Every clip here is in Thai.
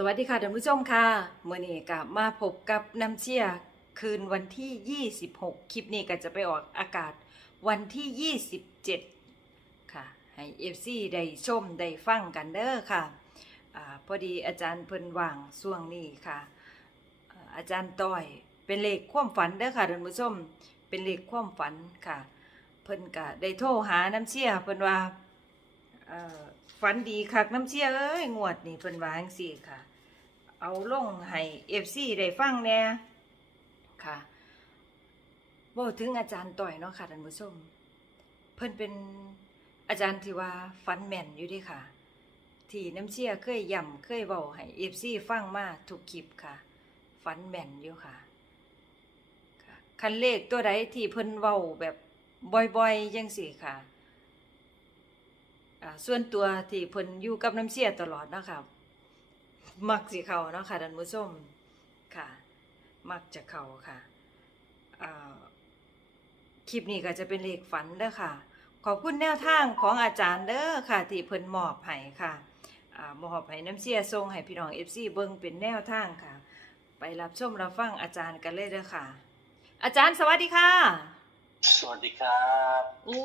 สวัสดีค่ะท่านผู้ชมค่ะเมื่อนี้กับมาพบกับน้ำเชียคืนวันที่ 26 คลิปนี้ก็จะไปออกอากาศวันที่ 27 ค่ะ ให้เอฟซีได้ชม ได้ฟังกันเด้อค่ะอพอดีอาจารย์เพิ่นว่างช่วงนี้ค่ะอาจารย์ต้อยเป็นเลขความฝันเด้อค่ะท่านผู้ชมเป็นเลขความฝันค่ะ เพิ่นก็ได้โทรหาน้ำเชียเพิ่นว่า ฝันดีคักน้ำเชี่ยเอ้ยงวดนี่เพิ่นวาจังซี่ค่ะ เอาลงให้ FC ได้ฟังแน่ค่ะเว้ถึงอาจารย์ต่อยเนาะค่ะท่านผู้ชมเพิ่นเป็นอาจารย์ที่ว่าฟันแม่นอยู่เดิค่ะ ที่น้ำเชี่ยเคยย่ำเคยเว้าให้ FC ฟังมาทุกคลิปค่ะ ฟันแม่นอยู่ค่ะคันเลขตัวใดที่เพิ่นเว้าแบบบ่อยๆจังซี่ค่ะ ส่วนตัวที่เพิ่นอยู่กับน้ำเชี่ยตลอดเนาะค่ะมักสิเขาเนาะค่ะท่านผู้ชมค่ะ มักจะเขาค่ะอ่าคลิปนี้ก็จะเป็นเลขฝันเด้อค่ะ ขอบคุณแนวทางของอาจารย์เด้อค่ะที่เพิ่นมอบให้ค่ะอ่ามอบให้น้ำเสียทรงให้พี่น้อง FC เบิ่งเป็นแนวทางค่ะ ไปรับชมรับฟังอาจารย์กันเลยเด้อค่ะ อาจารย์สวัสดีค่ะ สวัสดีครับ โอ้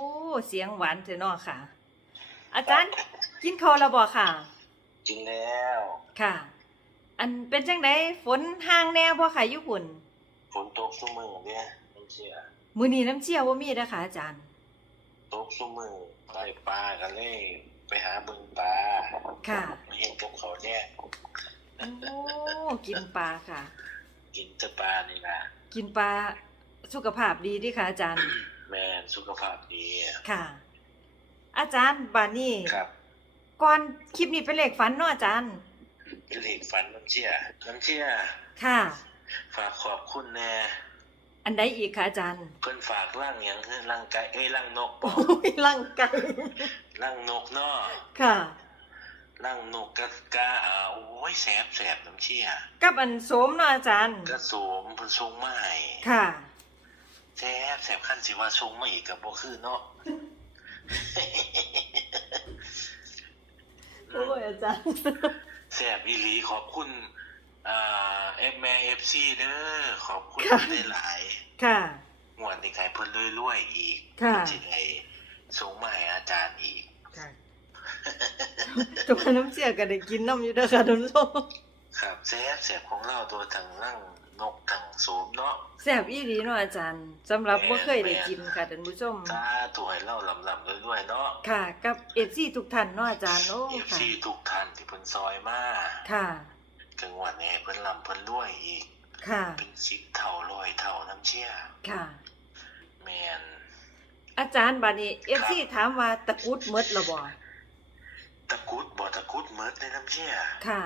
เสียงหวานเถอะเนาะค่ะ อาจารย์กินข้าวแล้วบ่ค่ะ กินแล้วค่ะ อันเป็นจังไดฝนห่างแน่บ่ค่ะอยู่พุ่นฝนตกซุมือเนี่ยน้ำเชี่ยมื้อนี้น้ำเชี่ยวบ่มีเด้อค่ะ อาจารย์ ตกซุมือไปปลากันเลย ไปหาบึงปลาค่ะมาเห็นกับเขาเนี่ยโอ้กินปลาค่ะ กินแต่ปลานี่นะกินปลาสุขภาพดีเดิค่ะอาจารย์ แม่นสุขภาพดีอะค่ะ อาจารย์บาดนี้ครับก่อนคลิปนี้เป็นเลขฝันเนาะอาจารย์ เป็นเหตุฝันน้ำเชี่ยน้ำเชี่ยค่ะ ฝากขอบคุณแน่อันใดอีกค่ะอาจารย์เพิ่นฝากร่างหยังคือร่างไก่เอ้ยร่างนกบโอ้อกยร่างไก่ร่างนกเนาะค่ะร่างนกกะกะอ่าโอ้ยแสบแสบน้ำเชี่ยกับอันโสมเนาะอาจารย์กระโสมเพิ่นทรงมาให้ค่ะแซ่บแซ่บขั้นสิว่าชงมาอีกกับบ่คือเนาะ โอ้ยอาจารย์แซ่บอีหลีขอบคุณอ่าเอฟแม่เอฟซีเด้อขอบคุณค่ะได้หลายค่ะงวดนี้ใครเพิ่นรวยๆอีกค่ะเพิ่นสิได้ส่งมาให้อาจารย์อีกค่ะตัวน้ำเสียก็ได้กินน้ำอยู่เด้อค่ะท่านผู้ชม ครับแซ่บแซ่บของเราตัวทางนั่งนกทางโสมเนาะแซ่บอีหลีเนาะอาจารย์สำหรับแม่นบ่เคยได้กินค่ะท่านผู้ชมถ้าตัวให้เราลำๆรวยๆเนาะค่ะ กับเอฟซีทุกท่านเนาะอาจารย์โอ้เอฟค่ะซีทุกท่านที่เพิ่นซอยมาค่ะถึงวันนี้เพิ่นลำเพิ่นรวยอีก ค่ะ เป็นสิบเท่าร้อยเท่าน้ำเชี่ยค่ะแมนอาจารย์บาดนี้เอฟซีถามว่าตะกรุดหมดแล้วบ่ตะกรุดบ่ตะกรุดเมิดในน้ำเชี่ยค่ะ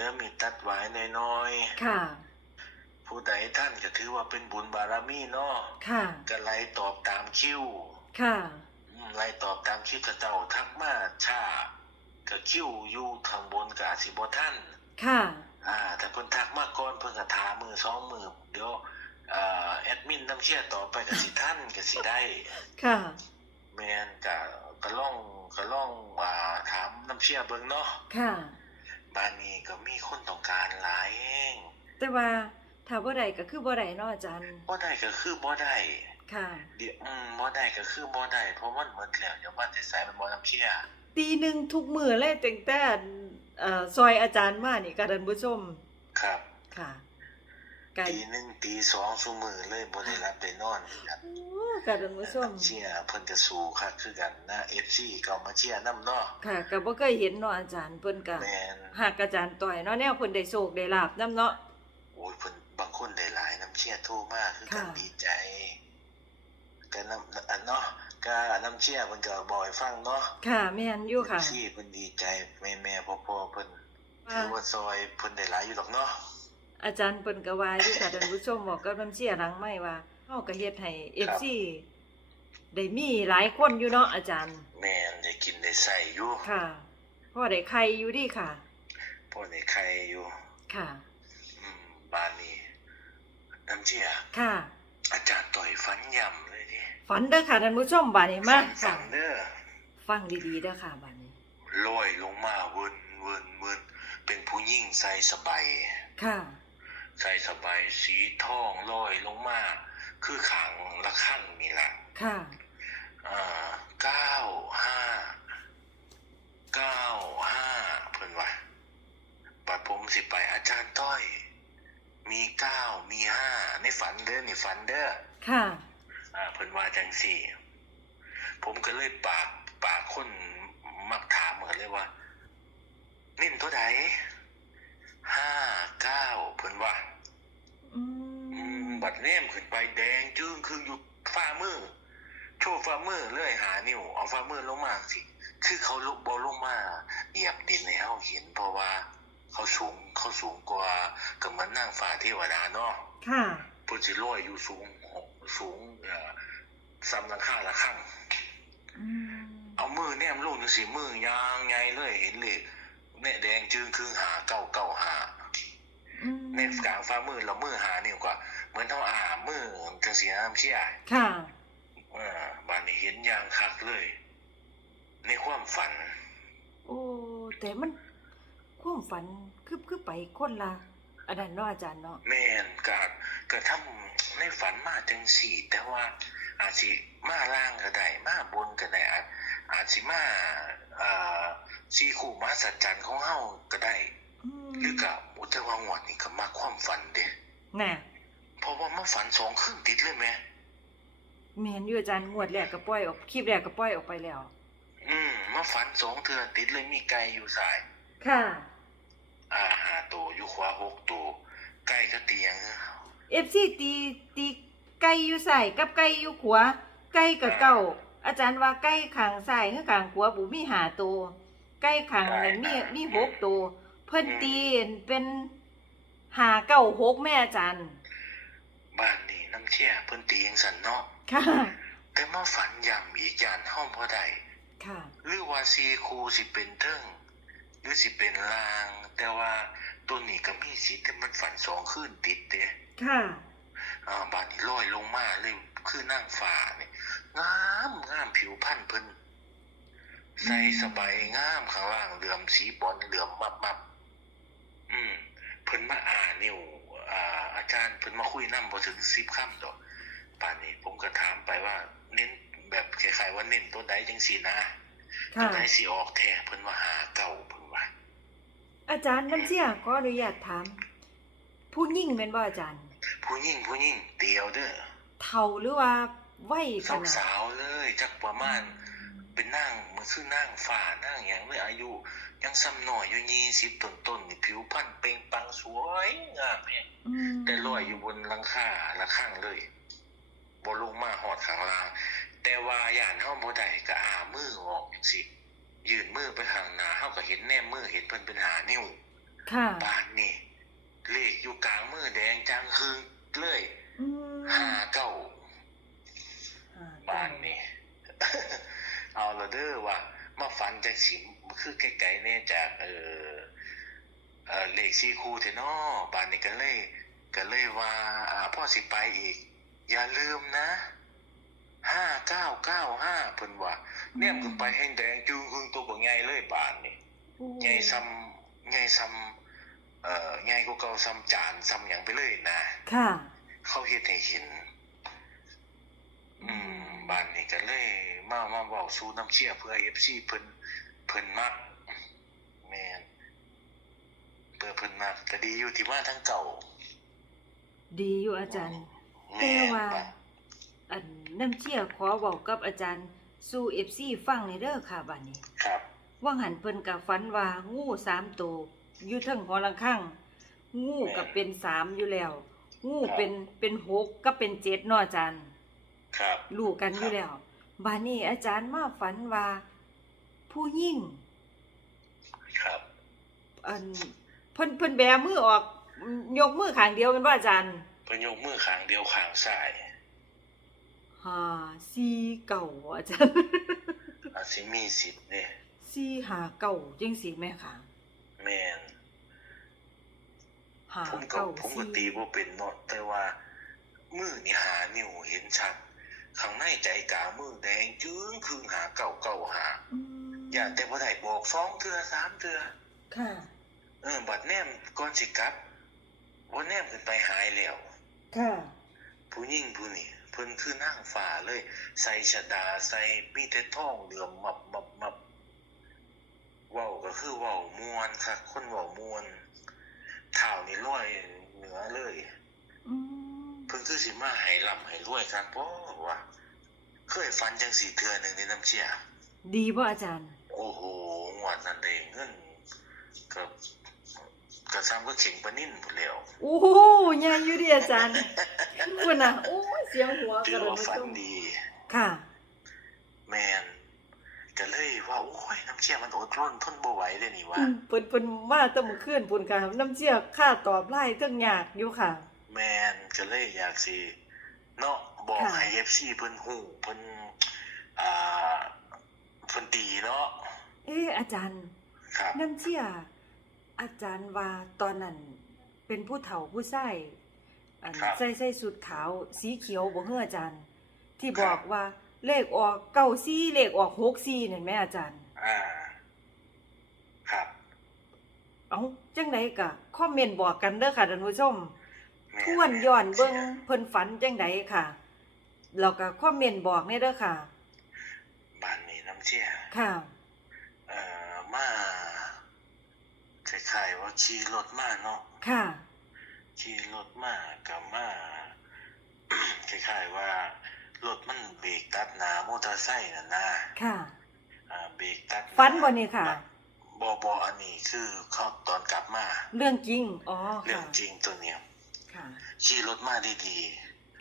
แล้วมีตัดไว้น้อยค่ะๆผู้ใดท่านก็ถือว่าเป็นบุญบารมีเนาะค่ะก็ไล่ตอบตามคิวค่ะอืมไล่ตอบตามคิวถ้าเจ้าทักมาช้าก็คิวอยู่ทางบนก็อาจสิบ่ทันค่ะอ่าถ้าเพิ่นทักมาก่อนเพิ่นก็ถามมือสองมือเดี๋ยวอ่าแอดมินน้ำเชี่ยต่อไปก็สิทันก็สิได้ ค่ะแมนกะกะล่องกะล่องว่าถามน้ำเชี่ยเบิ่งเนาะค่ะ บ้านนี้ก็มีคนต้องการหลายเองแต่ว่าถ้าบ่ได้ก็คือบ่ได้เนาะอาจารย์บ่ได้ก็คือบ่ได้ค่ะ เดี๋ยวอืมบ่ได้ก็คือบ่ได้เพราะมันหมดแล้วอย่าว่าแต่สายมันบ่น้ำเชี่ยตีหนึ่งทุกมื้อเลยตั้งแต่เอ่อซอยอาจารย์มานี่ค่ะท่านผู้ชมครับค่ะไก่ ตีหนึ่งตีสองซุมื้อเลยบ่ได้รับได้นอนครับโอ้ค่ะท่านผู้ชมน้ำเชี่ยเพิ่นก็สู้คักคือกันนะ FC ก็เอามาเชียร์นํเนาะค่ะก็บ่เคยเห็นเนาะอาจารย์เพิ่นก็แม่นหากอาจารย์ต่อยเนาะแนวเพิ่นได้โชคได้ลาบนํเนาะโอ้ยเพิ่นบางคนได้หลายน้ำเชี่ยโทรมาคือกันค่ะดีใจก็นำอันเนาะก็น้ำเชี่ยเพิ่นก็บอกให้ฟังเนาะค่ะแม่นอยู่ค่ะที่เพิ่นดีใจแม่แม่พ่อพ่อเพิ่นว่าถือว่าซอยเพิ่นได้หลายอยู่ดอกเนาะ อาจารย์เพิ่นก็ว่าอยู่ค่ะท่านผู้ชมบอกกับน้ำเสียหลังไม่ว่าเฮาก็เฮ็ดให้ FC ได้มีหลายคนอยู่เนาะอาจารย์ แม่นได้กินได้ใส่อยู่ค่ะพ่อได้ใครอยู่ดีค่ะพ่อได้ไข่อยู่ ค่ะอืมบ้านนี้น้ำเชี่ยค่ะ อาจารย์ต่อยฟันย่ำเลยดิฝันเด้อค่ะท่านผู้ชมบัดนี้มาฟัค่ะงเด้อฟังดีๆเด้อค่ะบัดนี้ ลอยลงมาเวินเวินเวินเป็นผู้หญิงใส่สบายค่ะ ใส่สบายสีทองลอยลงมา คือขังละข้างนี่แหละค่ะอ่าเก้าห้าเก้าห้าเพิ่นว่าบัดผมสิไปอาจารย์ต้อย มีเก้ามีห้าในฝันเด้อนี่ฝันเด้อค่ะอ่าเพิ่นว่าจังสี่ ผมก็เลยปากปากคนมักถามเหมือนเลยว่าเน้นตัวใดห้าเก้าเพิ่นว่าอือืมม บัดแนมขึ้นไปแดงจึ้งคืออยู่ฝ่ามือโชว์ฝ่ามือเลื่อยหานิ้วเอาฝ่ามือลงมาสิคือเขาลุกบอลงมาเหยียบดินให้เฮาเห็นเพราะว่า เขาสูงเขาสูงกว่าก็เหมือนนั่งฝ่าเทวดาเนาะค่ะเพิ่นสิลอยอยู่สูงสูงเอ่อซ้ำหลังคาละข้างอืมเอามือแนมลงจังซี่มือยางไงเลยเห็นเลยเนี่ยแดงจึงคือหาเก้าเก้าหาอืม ในกลางฝ่ามือเรามือหานิ้วกว่า เหมือนเท่าอ่ามือจังสีน้ำเชี่ยค่ะอ่าบานนี้เห็นยางคักเลย ในความฝัน โอ้แต่มันความฝันคือคือไปคนละอันนั้นเนาะอาจารย์เนาะแม่นกะกะทำในฝันมาจังสี่ แต่ว่าอาจสิมาล่างก็ได้มาบนก็ได้อาจอาจสิมาอ่าสีคู่มาสัจจันของเฮาก็ได้ อืมหรือกับอุตวังหวัดนี่ก็มาความฝันเด้น่ะเพราะว่ามาฝันสองครึ่งติดเลยแม่แม่นอยู่อาจารย์งวดแรกก็ปล่อยออกคลิปแรกก็ปล่อยออกไปแล้ว อืมมาฝันสองเทือติดเลยมีไก่อยู่สาย ค่ะอาหาตัวอยู่ขวาหกตัวไก่ก็เตียง FC ตีตีไก่อยู่ใส่กับไก่อยู่ขวาไก่กับเก้าอาจารย์ว่าไก่ข้างซ้ายกับข้างขวาบ่มีหาตัวไก่ข้างนั้นมีมีหกตัว เพิ่นตีเป็นหาเก้าหกแม่อาจารย์บ้านนี้น้ำเชี่ยเพิ่นตียังสันเนาะค่ะ แต่มาฝันย้ำอีกอย่างห้องพอใดค่ะ หรือว่าซีคูสิเป็นเทิงหรือสิเป็นลาง แต่ว่าตัวนี้ก็มีสิทธิ์แต่มันฝันสองคืนติดเด้ค่ะอ่าบ้านนี้ลอยลงมาเลยคือนั่งฟ้าเนี่ยงามงามผิวพรรณเพิ่นใส่สบายงามข้างล่างเหลื่อมสีบอลเหลื่อมมับมับ อืมเพิ่นมาอ่านนิ้วอ่าอาจารย์เพิ่นมาคุยนำบ่ถึง10คำดอกป่านนี้ผมก็ถามไปว่า เน้นแบบคล้ายๆว่าเน้นตัวใดจังซี่นะตัวค่ะใดสิออกแท้เพิ่นว่าหาเก่าเพิ่นว่าอาจารย์น้ำเชี่ยขออนุญาตถามผู้ยิ่งเป็นบ่อาจารย์ ผู้หญิงผู้หญิงเตียวเด้อเท่าหรือว่าไหวขนาดสาวๆเลยจักประมาณเป็นนางมันคือนางฟ้านางหยังเลยอายุ ยังซ้ำน้อยอยู่20ต้นๆนี่ผิวพรรณเปล่งปลังสวยงามแฮงอืมแต่ลอยอยู่บนหลังคาละข้างเลยบ่ลงมาหอดข้างล่าง แต่ว่าย่านเฮาบ่ได้ก็อามือออกจังซี่ยืนมือไปข้างหน้าเฮาก็เห็นแนมมือเห็นเพิ่นเป็นหานิ้วค่ะบานนี่เลขอยู่กลางมือแดงจังคือเลยอืมหาเก้าห้าบานนี่เอาละเด้อว่ามาฝันจังสิ คือไกลๆแน่จากเออเออเลขสี่คู่เทนอบานนี่ก็เลยก็เลยว่าอ่าพ่อสิไปอีก อย่าลืมนะห้าเก้าเก้าห้าเพิ่นว่าแนมขึ้นไปแห้งแดงจูงครึ่งตัวบ่ใหญ่เลยบานนี่โอ้ใหญ่ซ้ำใหญ่ซ้ำเอ่อใหญ่กว่าเก่าซ้ำจานซ้ำหยังไปเลยนะค่ะ เขาเฮ็ดให้เห็นอืมบ้านนี่ก็เลยมามาเว้าสู่น้ำเชี่ยเพื่อ FC เพิ่น เพิ่นมักแม่นเพื่อเพิ่นมักก็ดีอยู่ที่ว่าทั้งเก่า ดีอยู่อาจารย์ แม่นแต่ว่า ปะ อันน้ำเชี่ยขอบอกกับอาจารย์สู่เอฟซีฟังในเด้อค่ะบัดนี้ ครับ ว่างหันเพิ่นกับฝันว่างูสามตัวอยู่เทั้งหอลังข้างงูกับเป็นสามอยู่แล้ว งูเป็นเป็นหกก็เป็นเจ็ดเนาะอาจารย์ครับ รู้กันอยู่แล้วบานี้อาจารย์มาฝันว่า ผู้ยิ่งครับอันเพิ่นเพิ่นแบมือออกยกมือข้างเดียวเป็นว่าอาจารย์เพิ่นยกมือข้างเดียวข้างซ้ายห้าสี่เก่าอาจารย์อาจสิมีสิทธิ์เด้สี่หาเก่าจังสิแม่ค่ะ แม่นหาผมก็เก่าผมก็สี่ตีบ่เป็นเนาะแต่ว่ามือนี่หานิ้วเห็นชัดข้างในใจกลางมือแดงจึ้งคือหาเก่าเก่าหาอืม อย่าแต่บ่ได้บอกสองเทื่อสามเทื่อค่ะ เออบัดแนมก่อนสิกลับว่าแนมขึ้นไปหายแล้วค่ะผู้หญิงผู้นี่เพิ่นคือนั่งฝ่าเลย ใส่ชดาใส่มีแต่ทองเหลือมมับมับมับเว้าก็คือเว้ามวนค่ะ คนเว้ามวนเท้านี่ลอยเหนือเลยอืมเพิ่นคือสิมาให้ร่ำให้รวยครับบ่ว่าเคยฝันจังสีเทื่อหนึงในน้ำเชียดีบ่อาจารย์โอ้โหงวดนั้นได้เงินก็ก็ซ้ำก็เข่งปะนิ่นพุ่นแล้วโอ้โหใหญ่อยู่ดิอาจารย์คุณน่ะโอ้ยเสียงหัวถืกระอโดดว่ามาฝันตุ้มดี ค่ะ แมนก็เลยว่าโอ้ยน้ำเชี่ยมันอดร้นทนบ่ไหวเลยนี่ว่าอืมเพิ่นเพิ่นมาแตั้งมื้อคืนพุ่นค่ะน้ำเชี่ยค่าตอบไล่เทั้งยากอยู่ค่ะ แมนก็เลยอยากสิเนาะบอกค่ะให้ FC เพิ่นฮู้เพิ่นอ่าเพิ่นดีเนาะ เอ๊ะอาจารย์ครับน้ำเชี่ยอาจารย์ว่าตอนนั้นเป็นผู้เฒ่าผู้ชายอันครับใส่ใส่สุดขาวสีเขียวบ่เฮืออาจารย์ ที่ครับบอกว่าเลขออกเก้าซี่เลขออกหกซี่นั่นแหมอาจารย์อ่าครับเอ้าจังไดก็คอมเมนต์บอกกันเด้อค่ะท่านผู้ชมแม่ทวนย้อนเบิ่งแม่เพิ่นฝันจังไดค่ะแล้วก็คอมเมนต์บอกแน่เด้อค่ะบ้านนี้น้ำเชี่ยค่ะเอ่อ มาคล้ายๆว่าขี่รถมาเนาะค่ะขี่รถมากับมาคล้ายๆว่ารถมันเบรกตัดหน้ามอเตอร์ไซค์น่ะนะค่ะอ่าเบรกตัดหาฝันบ่นี่ค่ะบ่บ่อันนี้คือเข้าตอนกลับมา เรื่องจริงอ๋อเรื่อค่ะงจริงตัวเนี้ยค่ะขี่รถมาดี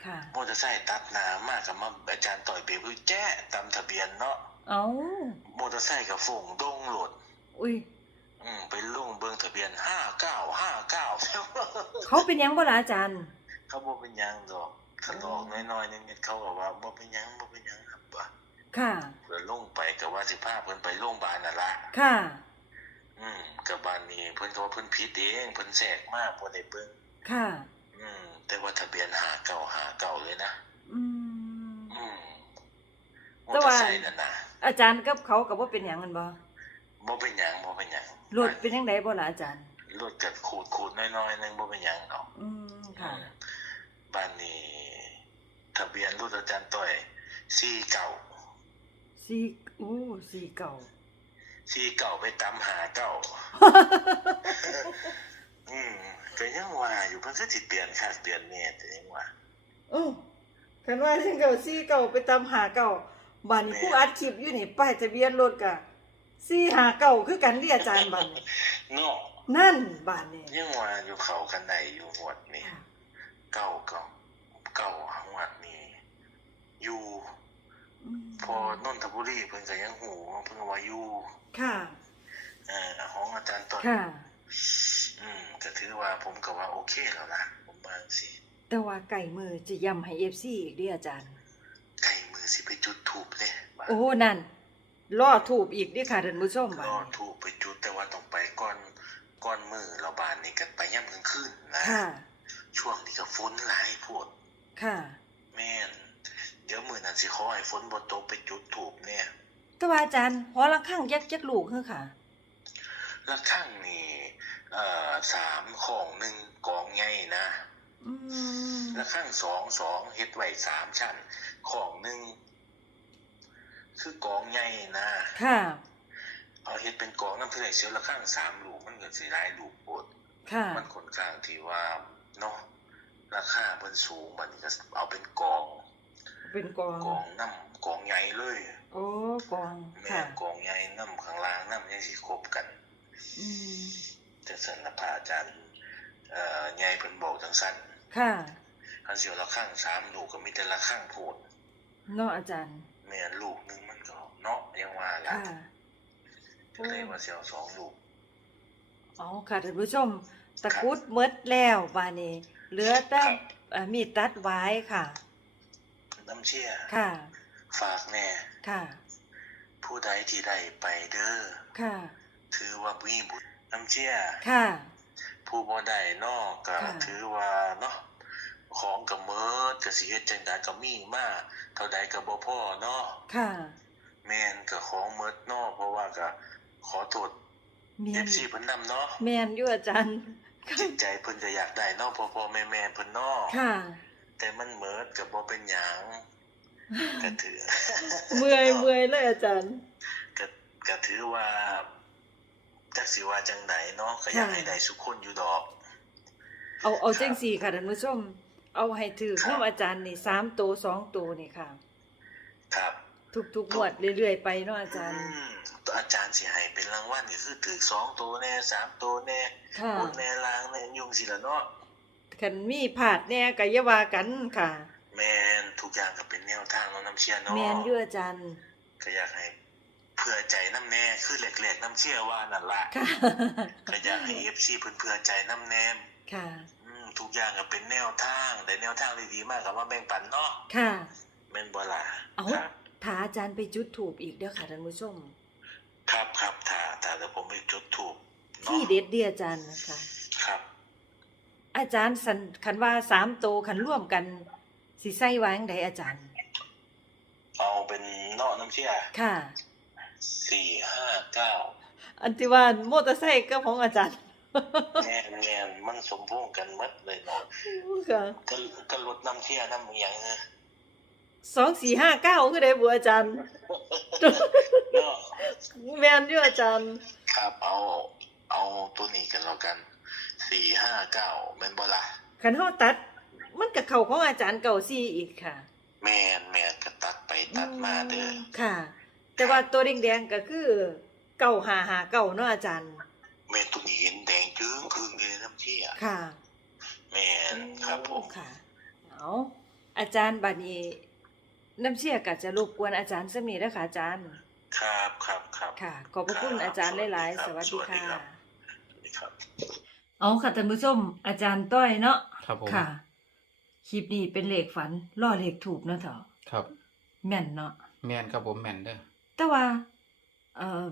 ค่ะๆมอเตอร์ไซค์ตัดหน้ามากับมาอาจารย์ต่อยเบรกคือแจ้ตามทะเบียนเนาะเอ้ามอเตอร์ไซค์กับฝงดงโหลด อุ้ยอืมไปลงเบิ่งทะเบียน5959เขาเป็นหยังบ่ล่ะอาจารย์เขาบ่เป็นหยังดอกเขาลอกน้อยๆนิดๆเขาก็ว่าบ่เป็นหยังบ่เป็นหยังครับว่าค่ะเพิ่นลงไปก็ว่าสิพาเพิ่นไปโรงพยาบาลนั่นล่ะค่ะ อืมก็บ้านนี้เพิ่นก็ว่าเพิ่นผิดเองเพิ่นแทรกมาบ่ได้เบิ่งค่ะ อืม แต่ว่าทะเบียน5959เลยนะอืมอืมมอแต่เตอว่าร์ไซค์นั่นน่ะอาจารย์กับเขาก็บ่เป็นหยังกันบ่ บ่เป็นหยังบ่เป็นหยังรถเป็นจังไดบ่ล่ะอาจารย์รถกัดขูดๆน้อยๆนึงบ่เป็นหยังดอกอืมค่ะอืมบ้านนี้ทะเบียนรถอาจารย์ต้อย49สี่อู้สี่เก่าสี่เก่าไปตามหาเก่าอืมก็ยังว่าอยู่เพิ่นคือสิเปลี่ยนค่าเปลี่ยนแน่แต่ยังว่าโอ้คันว่าจังเก่าสี่เก่าไปตามหาเก่าบัดนี้ผู้อัดคลิปอยู่นี่ป้ายทะเบียนรถก็ สี่หาเก่าคือกันที่อาจารย์บัดนี้เนาะนั่นบัดนี้ยังว่าอยู่เขากันไดอยู่หวดนี่ค่ะเก่าเก่าเก่าหวดนี่อยู่อืมพอนนทบุรีเพิ่นก็ยังหูเพิ่นก็ว่าอยู่ค่ะเอ่อของอาจารย์ต้นค่ะ อืมก็ถือว่าผมก็ว่าโอเคแล้วล่ะผมว่าจังซี่แต่ว่าไก่มือจะย้ำให้ FC อีกเด้ออาจารย์ ไก่มือสิไปจุดธูปเด้บาดโอ้นั่น ล่อถูกอีกเดิค่ะท่านผู้ชมบัดรอนี้ธูปไปจุดแต่ว่าต้องไปก่อนก่อนมือเราบานนี่กันไปย่ำกลางคืนนะค่ะ ช่วงนี้ก็ฝนหลายโพดค่ะ แม่นเดี๋ยวมื้อนั้นสิขอให้ฝนบ่ตกไปจุดถูกเนี่ยแต่ว่าอาจารย์หอละข้างยักยักลูกคือค่ะ ละข้างนี่เอ่อสามของหนึ่งกองใหญ่นะ อืมละข้างสองสองเฮ็ดไว้สามชั้น ของหนึ่ง คือกองใหญ่นะค่ะเอาเฮ็ดเป็นกองน้ำเพื่อให้เสียละข้างสามลูกมันก็สิหลายลูกโพดค่ะมันค่อนข้างที่ว่าเนาะราคาเพิ่นสูงบัดนี้ก็เอาเป็นกอง เป็นกองกองน้ำกองใหญ่เลยโอ้กองแม่ค่ะกองใหญ่น้ำข้างล่างน้ำยังสิครบกันอืมแต่สันนพระอาจารย์เอ่อใหญ่เพิ่นบอกจังซั่นค่ะคันสิเอาละข้างสามลูกก็มีแต่ละข้างโพดเนาะอาจารย์แม่นลูกหนึงมันก็ เนาะยังว่าล่ะค่ะก็เลยว่าสิเอาสองลูกอ๋อค่ะท่านผู้ชม ตะกรุดหมดแล้วบาดนี้เหลือแต่เอ่อมีดตัดไว้ค่ะ น้ำเชี่ยค่ะ ฝากแน่ค่ะ ผู้ใดที่ได้ไปเด้อค่ะ ถือว่ามีบุญน้ำเชี่ยค่ะ ผู้บ่ได้เนอกก็ค่ะถือว่าเนาะของก็เมิดก็สิเฮ็ดจังไดก็มีมาเท่าใดก็บ่พอเนาะค่ะ แม่นก็ของเมิดเนอกเพราะว่าก็ขอโทษแม่เอนฟซีเพิ่นนำเนาะแม่นอยู่อาจารย์จิตใจเพิ่นจะอยากได้เนาะพ่อพ่อแม่แม่เพิ่นเนาะค่ะ แต่มันเหมิดก็บ่เป็นหยังก็ถือเมื่อยเมื่อยเลยอาจารย์ก็ก็ถือว่าจักสิว่าจังไดเนาะก็อยากค่ะให้ได้สุคนอยู่ดอก เอาเอาจังสี่ค่ะท่านผู้ชม เอาให้ถือเพิ่มอาจารย์นี่สามตัวสองตัวนี่ค่ะ ครับ ทุกๆงวดเรื่อยๆไปเนาะอาจารย์อืมตัวอาจารย์สิให้เป็นรางวัลก็คือถือสองตัวแน่สามตัวแน่ค่ะบนแน่ลางแน่ยุงสิละเนาะคันมีผาดแน่ก็อย่าว่ากันค่ะ แมนทุกอย่างก็เป็นแนวทางเนาะน้ำเชียเนาะแม่นอยู่อาจารย์ก็อยากให้เพื่อใจน้ำแน่คือเหล็กๆน้ำเชี่ยว่านั่นละค่ะก็อยากให้เอฟซีเพื่อเพื่อใจน้ำแนมค่ะอืมทุกอย่างก็เป็นแนวทางแต่แนวทางดีๆมากกับว่าแบ่งปันเนาะค่ะแม่นบ่ล่ะเอาครับ ถ้าอาจารย์ไปจุดถูกอีกเด้อค่ะท่านผู้ชม ครับครับถ้าถ้าเดี๋ยวผมไปจุดถูกเนาะที่เด็ดเดียอาจารย์นะคะ ครับ อาจารย์สันคันว่าสามโตวคันร่วมกันสิใส่วางใดอาจารย์ เอาเป็นเนาะน้ำเชี่ยค่ะ สี่ห้าเก้าอันที่ว่ามอเตอร์ไซค์ก็ของอาจารย์แน่นแน่นมันสมพงษ์กันหมดเลยเนาะค่ะก็ก็ลดน้ำเชี่ยน้ำอหย่างเนอะ สองสี่ห้าเก้าคือได้บัวอาจารย์เนาะแมนอยู่อาจารย์ ครับเอาเอาตัวนี้กันแล้วกันสี่ห้าเก้าแม่นบ่ล่ะคันเฮาตัด มันกับเขาของอาจารย์เก่าซี่อีกค่ะ แม่นแม่นก็ตัดไปตัดมาเด้อค่ะ แต่ว่าตัวแดงๆก็คือเก่าหาหาเก่าเนาะอาจารย์แม่นตัวนี้เห็นแดงจึ้งครึ่งเลยน้ำเชี่ยค่ะ แม่นครับผมค่ะเอาอาจารย์บัดนี้ น้ำเชี่ยก็จะรบกวนอาจารย์สักนิดนะคะอาจารย์ ครับครับครับค่ะ ขอบพระคุณอาจารย์หลายๆ สวัสดีค่ะครับสวัสดีครับเอาค่ะท่านผู้ชมอาจารย์ต้อยเนาะครับผมค่ะคลิปนี้เป็นเลขฝันล่อเลขถูกเนาะเถอะครับ แม่นเนาะแมนครับผมแมนเด้อแต่ว่า เอ่อ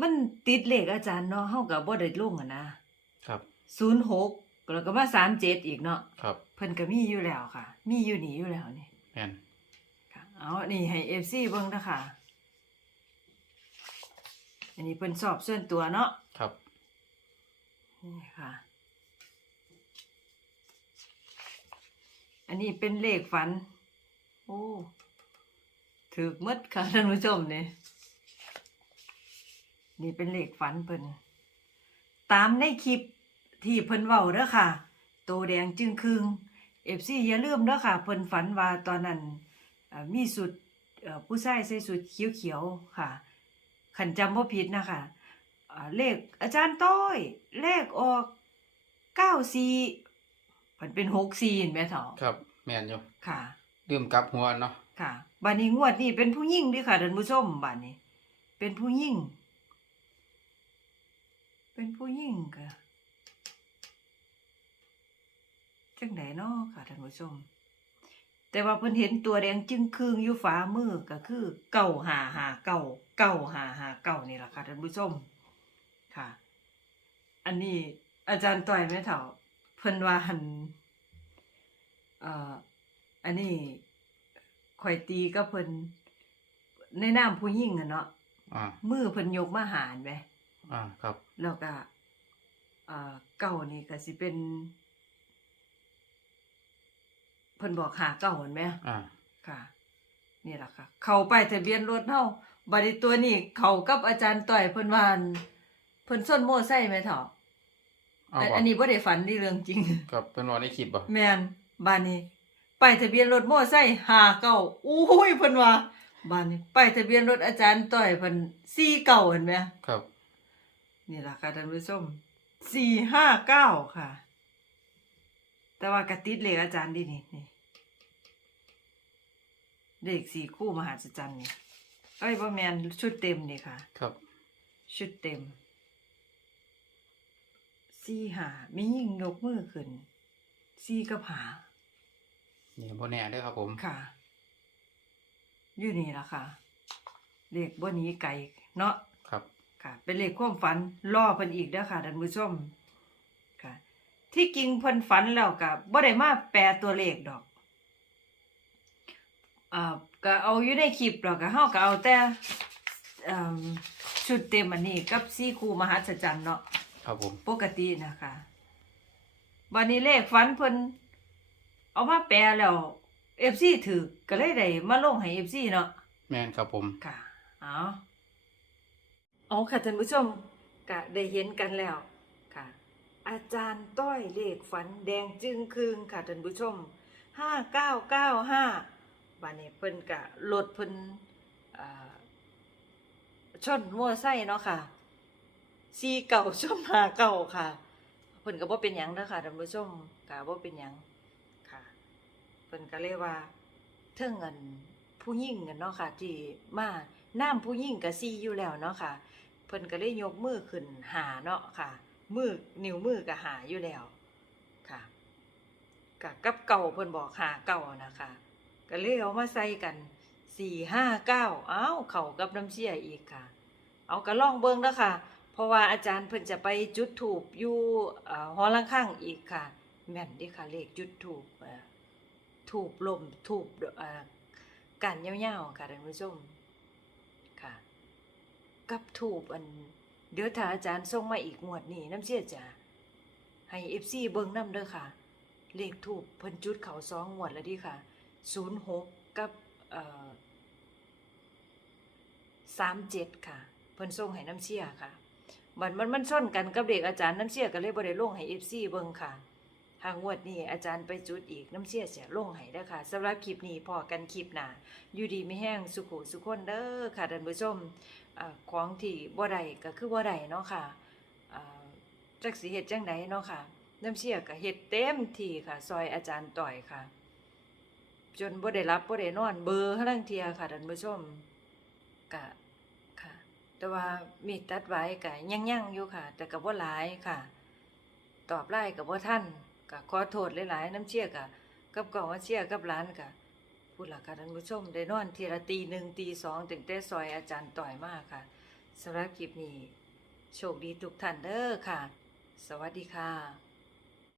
มันติดเลขอาจารย์เนาะเฮาก็บ่ได้ลงอะนะครับ06แล้วก็มา37อีกเนาะครับเพิ่นก็มีอยู่แล้วค่ะ มีอยู่นี่อยู่แล้วนี่ แมนค่ะเอานี่ให้ FC เบิ่งนะคะอันนี้เพิ่นสอบส่วนตัวเนาะครับ นี่ค่ะ อันนี้เป็นเลขฝัน โอ้ถือมดค่ะท่านผู้ชมนี่นี่เป็นเลขฝันเพิ่นตามในคลิปที่เพิ่นเว้าเด้อค่ะ โตแดงจึงครึง เอฟซีอย่าลืมเด้อค่ะเพิ่นฝันว่าตอนนั้นอ่ามีสุดเอ่อผู้ชายใส่สุดเขียวๆค่ะขันจำบ่ผิดนะคะอ่าเลขอาจารย์ต้อยเลขออกเก้าสี่มันเป็นหกสี่เห็นไหมเถาะครับ แมนอยู่ค่ะลืมกลับหัวเนาะค่ะบัดนี้งวดนี้เป็นผู้หญิงเด้วยค่ะท่านผู้ชมบัดนี้ เป็นผู้หญิงเป็นผู้หญิงค่ะ จังไดเนาะค่ะท่านผู้ชม แต่ว่าเพิ่นเห็นตัวแดงจึงครึงอยู่ฝ่ามือก็คือเก่าหาหาเก่าเก่าหาหาเก่านี่ล่ะค่ะท่านผู้ชมค่ะ อันนี้อาจารย์ต่อยแม่เฒ่าเพิ่นว่าหันเอ่ออันนี้ข่อยตีก็เพิ่นในนามผู้หญิงอะเนาะอ่ามือเพิ่นยกมาหารไหมอ่าครับ แล้วก็เอ่อเก่านี่ก็สิเป็นเพิ่นบอกหาเก่าเห็นไหมอ่าค่ะ นี่แหละค่ะ เข้าไปทะเบียนรถเฮาบัดนี้ตัวนี้เข้ากับอาจารย์ต่อยเพิ่นว่าอั่นเพิ่นส้นโม่ไส้ไหมเถาะเอาอันบ่อันนี้บ่ได้ฝันนี่เรื่องจริงครับเป็นวันในคลิปบ่แม่นบ้านนี้ป้ายทะเบียนรถมอไซค์ห้าเก้าอุ้ยเพิ่นว่าบ้านนี้ป้ายทะเบียนรถอาจารย์ต้อยเพิ่นสี่เก้าเห็นไหมครับ นี่ล่ะค่ะท่านผู้ชมสี่ห้าเก้าค่ะ แต่ว่ากระติดเลขอาจารย์ดินี่นี่ เลขสี่คู่มหาศจรรย์นี่เอ้ยบ่แม่นชุดเต็มนี่ค่ะ ครับ ชุดเต็มสี่หามียิ่งยกมือขึ้นสี่กับหานี่บ่แน่เด้อครับผม ค่ะ อยู่นี่ล่ะค่ะ เลขบ่หนี้ไกลเนาะ ครับ ค่ะ เป็นเลขความฝันล่อเพิ่นอีกเด้อค่ะท่านผู้ชม ค่ะ ที่จริงเพิ่นฝันแล้วก็บ่ได้มาแปลตัวเลขดอก อ่าก็เอาอยู่ในคลิปแล้วก็เฮาก็เอาแต่เอิ่มชุดเต็มอันนี้กับซี่คูมหัศจรรย์เนาะครับผม ปกตินะคะวันนี้เลขฝันเพิ่นเอามาแปลแล้วเอฟซีถือก็เลยได้มาลงให้เอฟซีเนาะ แมนครับผม ค่ะ เอาเอาค่ะท่านผู้ชมก็ได้เห็นกันแล้วค่ะ อาจารย์ต้อยเลขฝันแดงจึงคืงค่ะท่านผู้ชมห้าเก้าเก้าห้า วันนี้เพิ่นกะรถเพิ่นอ่าชนมัวไส้เนาะค่ะซีเก่าชมหาเก่าค่ะเพิ่นก็บ่เป็นหยังเด้อค่ะท่านผู้ชมก็บ่เป็นหยังค่ะเพิ่นก็เลยว่าเทิงเงินผู้หญิงกันเนาะค่ะ ที่มาน้ำผู้หญิงก็ซีอยู่แล้วเนาะค่ะ เพิ่นก็เลยยกมือขึ้นหาเนาะค่ะ มือนิ้วมือก็หาอยู่แล้วค่ะกะกับเก่าเพิ่นบอกหาเก่านะคะ ก็เลยเอามาใส่กันสี่ห้าเก้าอ้าวเข้ากับน้ำเชี่ยอีกค่ะ เอากระล่องเบิ่งเด้อค่ะ เพราะว่าอาจารย์เพิ่นจะไปจุดถูปอยู่หอลังข้างอีกค่ะ แม่นด้ค่ะเลขจุดถูปถูปลมถูปเอ่อการยาๆค่ะท่านผู้ชมค่ะ กับถูปอัน เดี๋ยวถ้าอาจารย์ส่งมาอีกงวดนี้น้ำเสียจะให้ FC เบิ่งนํเด้อค่ะ เลขถูปเพิ่นจุดเขาสองงวดแล้วดิค่ะ 06 กับเอ่อ37ค่ะ เพิ่นส่งให้น้ำเชี่ยค่ะมันมันมันส้นกันกับเด็กอาจารย์น้ำเชี่ยก็เลยบ่ได้ลงให้ FC เบิ่งค่ะหางวดนี้อาจารย์ไปจุดอีกน้ำเชี่ยจะลงให้เด้อค่ะสำหรับคลิปนี้พอกันคลิปหน้าอยู่ดีไม่แห้งสุขุสุขคนเด้อค่ะท่านผู้ชมอ่าของที่บ่ได้ก็คือบ่ได้เนาะค่ะอ่าจักสิเฮ็ดจังไดเนาะค่ะ น้ำเชี่ยก็เฮ็ดเต็มที่ค่ะ ซอยอาจารย์ต่อยค่ะ จนบ่ได้รับบ่ได้นอน เบอร์ทั้งเทียค่ะท่านผู้ชมกะค่ะ แต่ว่ามีตัดไว้กะยั่งๆอยู่ค่ะ แต่ก็บ่หลายค่ะ ตอบไล่ก็บ่ทันก็ขอโทษหลายๆ น้ำเชี่ยกะกับกองว่าเชี่ยกับร้านกะพูดหล่ะค่ะท่านผู้ชมได้นอนทีละตีหนึ่งตีสองถึงแต่ซอยอาจารย์ต่อยมากค่ะสำหรับคลิปนี้ โชคดีทุกท่านเด้อค่ะ สวัสดีค่ะ